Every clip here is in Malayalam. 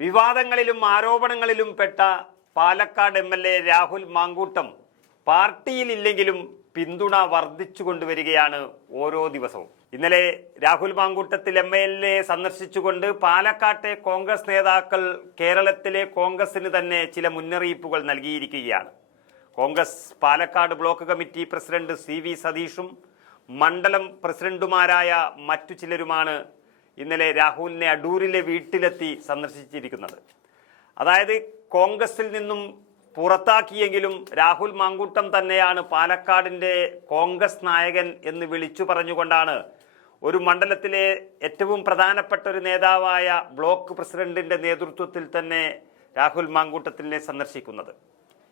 വിവാദങ്ങളിലും ആരോപണങ്ങളിലും പെട്ട Palakkad M L A Rahul Mankoottam പാർട്ടിയിലില്ലെങ്കിലും പിന്തുണ വർദ്ധിച്ചു കൊണ്ടുവരികയാണ് ഓരോ ദിവസവും. ഇന്നലെ Rahul Mamkootathil M L A സന്ദർശിച്ചുകൊണ്ട് പാലക്കാട്ടെ കോൺഗ്രസ് നേതാക്കൾ കേരളത്തിലെ കോൺഗ്രസിന് തന്നെ ചില മുന്നറിയിപ്പുകൾ നൽകിയിരിക്കുകയാണ്. Congress Palakkad block committee president C V സതീഷും മണ്ഡലം പ്രസിഡന്റുമാരായ മറ്റു ചിലരുമാണ് ഇന്നലെ രാഹുലിനെ അടൂരിലെ വീട്ടിലെത്തി സന്ദർശിച്ചിരിക്കുന്നത്. അതായത് കോൺഗ്രസിൽ നിന്നും പുറത്താക്കിയെങ്കിലും രാഹുൽ മാങ്കൂട്ടം തന്നെയാണ് പാലക്കാടിന്റെ കോൺഗ്രസ് നായകൻ എന്ന് വിളിച്ചു പറഞ്ഞുകൊണ്ടാണ് ഒരു മണ്ഡലത്തിലെ ഏറ്റവും പ്രധാനപ്പെട്ട ഒരു നേതാവായ ബ്ലോക്ക് പ്രസിഡന്റിന്റെ നേതൃത്വത്തിൽ തന്നെ രാഹുൽ മാങ്കൂട്ടത്തിനെ സന്ദർശിക്കുന്നത്.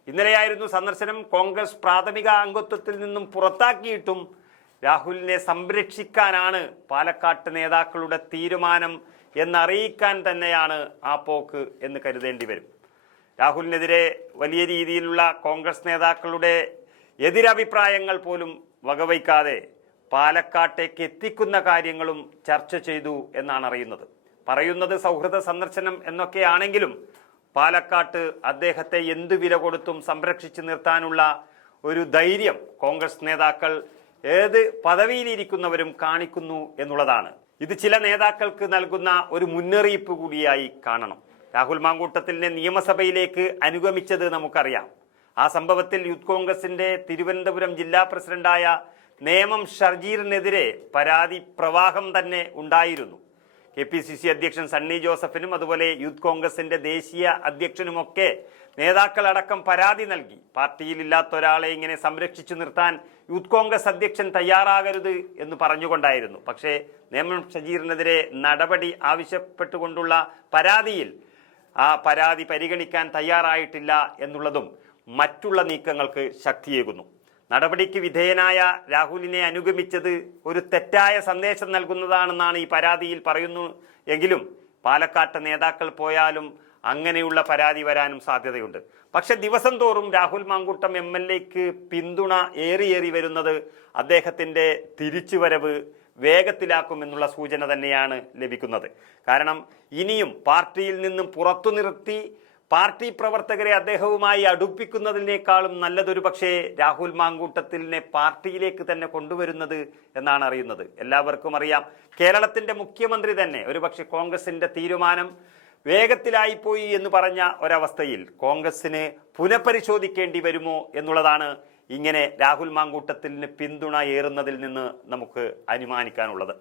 ഇന്നലെയായിരുന്നു സന്ദർശനം. കോൺഗ്രസ് പ്രാഥമിക അംഗത്വത്തിൽ നിന്നും പുറത്താക്കിയിട്ടും രാഹുലിനെ സംരക്ഷിക്കാനാണ് പാലക്കാട്ട് നേതാക്കളുടെ തീരുമാനം എന്നറിയിക്കാൻ തന്നെയാണ് ആ പോക്ക് എന്ന് കരുതേണ്ടി വരും. രാഹുലിനെതിരെ വലിയ രീതിയിലുള്ള കോൺഗ്രസ് നേതാക്കളുടെ എതിരഭിപ്രായങ്ങൾ പോലും വകവയ്ക്കാതെ പാലക്കാട്ടേക്ക് എത്തിക്കുന്ന കാര്യങ്ങളും ചർച്ച ചെയ്തു എന്നാണ് അറിയുന്നത്. പറയുന്നത് സൗഹൃദ സന്ദർശനം എന്നൊക്കെയാണെങ്കിലും പാലക്കാട്ട് അദ്ദേഹത്തെ എന്തു വില കൊടുത്തും സംരക്ഷിച്ചു നിർത്താനുള്ള ഒരു ധൈര്യം കോൺഗ്രസ് നേതാക്കൾ ഏത് പദവിയിലിരിക്കുന്നവരും കാണിക്കുന്നു എന്നുള്ളതാണ്. ഇത് ചില നേതാക്കൾക്ക് നൽകുന്ന ഒരു മുന്നറിയിപ്പ് കൂടിയായി കാണണം. രാഹുൽ മാങ്കൂട്ടത്തിലിനെ നിയമസഭയിലേക്ക് അനുഗമിച്ചത് നമുക്കറിയാം. ആ സംഭവത്തിൽ യൂത്ത് കോൺഗ്രസിന്റെ തിരുവനന്തപുരം ജില്ലാ പ്രസിഡന്റായ നേമം ഷർജീറിനെതിരെ പരാതി പ്രവാഹം തന്നെ ഉണ്ടായിരുന്നു. കെ പി സി സി അധ്യക്ഷൻ സണ്ണി ജോസഫിനും അതുപോലെ യൂത്ത് കോൺഗ്രസിന്റെ ദേശീയ അധ്യക്ഷനുമൊക്കെ നേതാക്കളടക്കം പരാതി നൽകി. പാർട്ടിയിലില്ലാത്ത ഒരാളെ ഇങ്ങനെ സംരക്ഷിച്ചു നിർത്താൻ യൂത്ത് കോൺഗ്രസ് അധ്യക്ഷൻ തയ്യാറാകരുത് എന്ന് പറഞ്ഞുകൊണ്ടായിരുന്നു. പക്ഷേ നേമം ഷജീറിനെതിരെ നടപടി ആവശ്യപ്പെട്ടുകൊണ്ടുള്ള പരാതിയിൽ ആ പരാതി പരിഗണിക്കാൻ തയ്യാറായിട്ടില്ല എന്നുള്ളതും മറ്റുള്ള നീക്കങ്ങൾക്ക് ശക്തിയേകുന്നു. നടപടിക്ക് വിധേയനായ രാഹുലിനെ അനുഗമിച്ചത് ഒരു തെറ്റായ സന്ദേശം നൽകുന്നതാണെന്നാണ് ഈ പരാതിയിൽ പറയുന്നു. എങ്കിലും പാലക്കാട്ട് നേതാക്കൾ പോയാലും അങ്ങനെയുള്ള പരാതി വരാനും സാധ്യതയുണ്ട്. പക്ഷെ ദിവസം തോറും രാഹുൽ മാങ്കൂട്ടം എം എൽ എക്ക് പിന്തുണ ഏറിയേറി വരുന്നത് അദ്ദേഹത്തിന്റെ തിരിച്ചുവരവ് വേഗത്തിലാക്കുമെന്നുള്ള സൂചന തന്നെയാണ് ലഭിക്കുന്നത്. കാരണം ഇനിയും പാർട്ടിയിൽ നിന്നും പുറത്തു നിർത്തി പാർട്ടി പ്രവർത്തകരെ അദ്ദേഹവുമായി അടുപ്പിക്കുന്നതിനേക്കാളും നല്ലതൊരു പക്ഷേ രാഹുൽ മാങ്കൂട്ടത്തിലിനെ പാർട്ടിയിലേക്ക് തന്നെ കൊണ്ടുവരുന്നത് എന്നാണ് അറിയുന്നത്. എല്ലാവർക്കും അറിയാം. കേരളത്തിന്റെ മുഖ്യമന്ത്രി തന്നെ ഒരുപക്ഷെ കോൺഗ്രസിന്റെ തീരുമാനം വേഗത്തിലായിപ്പോയി എന്ന് പറഞ്ഞ ഒരവസ്ഥയിൽ കോൺഗ്രസിന് പുനഃപരിശോധിക്കേണ്ടി വരുമോ എന്നുള്ളതാണ് ഇങ്ങനെ രാഹുൽ മാങ്കൂട്ടത്തിന് പിന്തുണ ഏറുന്നതിൽ നിന്ന് നമുക്ക് അനുമാനിക്കാനുള്ളത്.